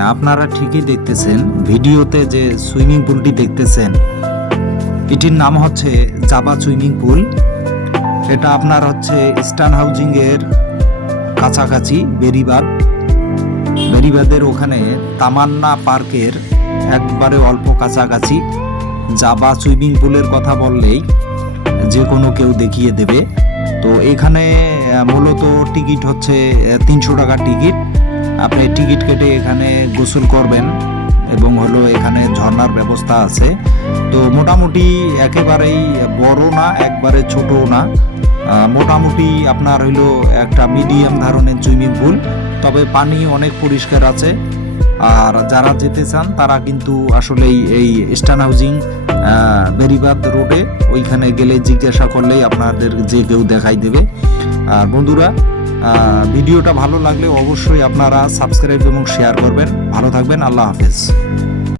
হ্যাঁ, আপনারা ঠিকই দেখতেছেন, ভিডিওতে যে সুইমিং পুলটি দেখতেছেন এটির নাম হচ্ছে জাবা সুইমিং পুল। এটা আপনার হচ্ছে ইস্টার্ন হাউজিং এর কাছাকাছি বেরিবাদের ওখানে তামান্না পার্কের একবারে অল্প কাছাকাছি। জাবা সুইমিং পুলের কথা বললেই যে কোনো কেউ দেখিয়ে দেবে। তো এখানে মূলত টিকিট হচ্ছে 300 টাকা টিকিট। আপনি টিকিট কেটে এখানে গোসল করবেন এবং হলো এখানে ঝর্ণার ব্যবস্থা আছে। তো মোটামুটি একেবারেই বড় না, একবারে ছোটও না, মোটামুটি আপনার হইলো একটা মিডিয়াম ধরনের সুইমিং পুল। তবে পানি অনেক পরিষ্কার আছে। আর যারা যেতে চান তারা কিন্তু আসলেই এই ইস্টার্ন হাউজিং বেরিবাদ রোডে ওইখানে গেলে জিজ্ঞাসা করলেই আপনাদের যে কেউ দেখাই দেবে। আর বন্ধুরা, ভিডিওটা ভালো লাগলে অবশ্যই আপনারা সাবস্ক্রাইব এবং শেয়ার করবেন। ভালো থাকবেন, আল্লাহ হাফেজ।